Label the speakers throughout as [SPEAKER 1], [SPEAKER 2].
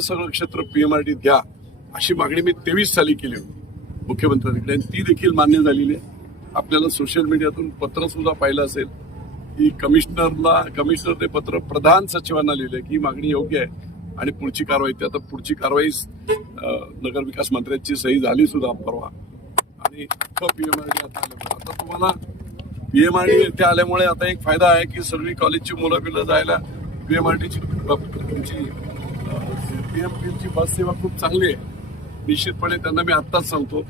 [SPEAKER 1] सगळं क्षेत्र पीएमआरडी द्या अशी मागणी मी तेवीस साली केली होती मुख्यमंत्र्यांकडे. आणि ती देखील मान्य झालेली आहे. आपल्याला सोशल मीडियातून पत्र सुद्धा पाहिलं असेल की कमिशनरला कमिशनरने पत्र प्रधान सचिवांना लिहिले की ही मागणी योग्य आहे आणि पुढची कारवाई ते आता पुढची कारवाई नगरविकास मंत्र्यांची सही झाली सुद्धा परवा. आणि पीएमआरडी आता आल्यामुळे. आता तुम्हाला पीएमआरडी येथे आल्यामुळे आता एक फायदा आहे की सगळी कॉलेजची मुलं बिलं जायला पीएमआरडीची पीएमपीची बस सेवा खूप चांगली आहे. निश्चितपणे त्यांना मी आत्ताच सांगतो.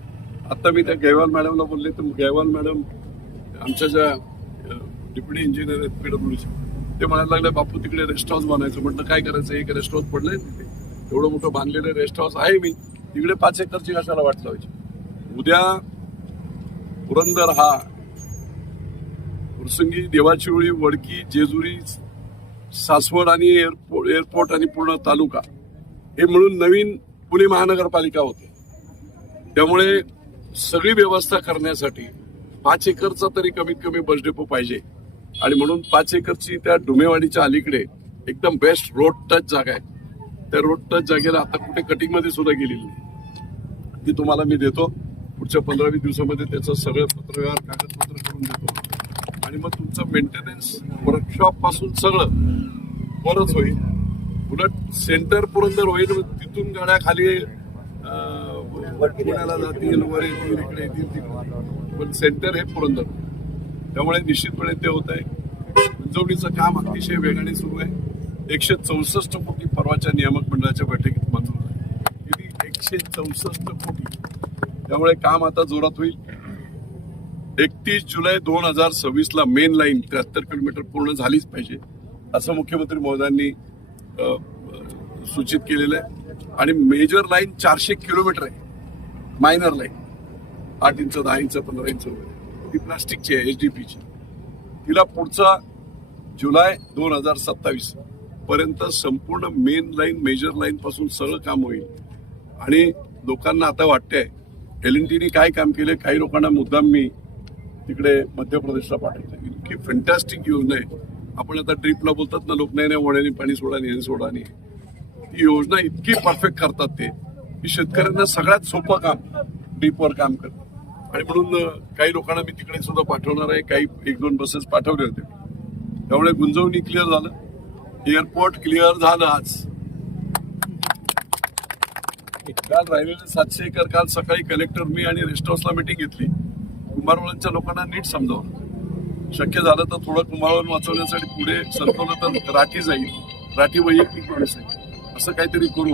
[SPEAKER 1] आता मी त्या गैवाल मॅडमला बोलले तर गैवाल मॅडम आमच्या ज्या डिप्युटी इंजिनियर आहेत पीडब्ल्यूडीचे ते म्हणायला लागले बापू तिकडे रेस्ट हाऊस बनायचं. म्हटलं काय करायचं? एक रेस्ट हाऊस पडलंय तिथे. एवढं मोठं बांधलेलं रेस्ट हाऊस आहे मी. तिकडे पाच एकरची कशाला वाट लावायची? उद्या पुरंदर हा प्रसंगी देवाची वडकी जेजुरी सासवड आणि एअरपोर्ट एअरपोर्ट आणि पूर्ण तालुका हे मिळून नवीन पुणे महानगरपालिका होते. त्यामुळे सगळी व्यवस्था करण्यासाठी पाच एकरचा तरी कमीत कमी बस डेपो पाहिजे. आणि म्हणून पाच एकरची त्या डुमेवाडीच्या अलीकडे एकदम बेस्ट रोड टच जागा आहे. त्या रोड टच जागेला आता कुठे कटिंगमध्ये सुद्धा गेलेली नाही. ती तुम्हाला मी देतो. पुढच्या पंधरा वीस दिवसामध्ये त्याचं सगळं पत्रव्यवहार कागदपत्र करून देतो. आणि मग तुमचं मेंटेनन्स वर्कशॉपपासून सगळं बरंच होईल. उलट सेंटर पुरंदर होईल तिथून गाड्या खाली पुण्याला जातील वर येतील इकडे येतील तिकडे. पण सेंटर हे पुरंदर त्यामुळे निश्चितपणे ते होत आहे. उंजवणीचं काम अतिशय वेगाने सुरू आहे. एकशे चौसष्ट कोटी परवाच्या नियामक मंडळाच्या बैठकीत मंजूर झाली. एकशे चौसष्ट कोटी. त्यामुळे काम आता जोरात होईल. एकतीस जुलै दोन हजार सव्वीसला मेन लाईन त्र्याहत्तर किलोमीटर पूर्ण झालीच पाहिजे असं मुख्यमंत्री महोदयांनी सूचित केलेलं आहे. आणि मेजर लाईन चारशे किलोमीटर आहे मायनर लाईन आठ इंच दहा इंच पंधरा इंच वगैरे. ती प्लास्टिकची आहे एच डी पीची तिला पुढचा जुलै दोन हजार सत्तावीस पर्यंत संपूर्ण मेन लाईन मेजर लाईन पासून सगळं काम होईल. आणि लोकांना आता वाटतंय एल एन टीने काय काम केलं काही लोकांना मुद्दाम मी तिकडे मध्य प्रदेशला पाठवते. इतकी फॅन्टॅस्टिक योजना आहे. आपण आता ट्रिपला बोलतात ना लोक नाही नाही वड्याने पाणी सोडा नाही सोडा नाही ती योजना इतकी परफेक्ट करतात ते. की शेतकऱ्यांना सगळ्यात सोपं काम ड्रीपवर काम करतात आणि म्हणून काही लोकांना मी तिकडे सुद्धा पाठवणार आहे. काही एक दोन बसेस पाठवले होते. त्यामुळे गुंजवणी क्लिअर झालं. एअरपोर्ट क्लिअर झालं आज. काल राहिलेले सातशे एकर काल सकाळी कलेक्टर मी आणि रेस्ट हाऊसला मिटिंग घेतली. कुंभारवळांच्या लोकांना नीट समजावं शक्य झालं तर थोडं कुंभारवळ वाचवण्यासाठी पुढे सरकवलं तर राठी जाईल राठी वैयक्तिक माणूस आहे. असं काहीतरी करून.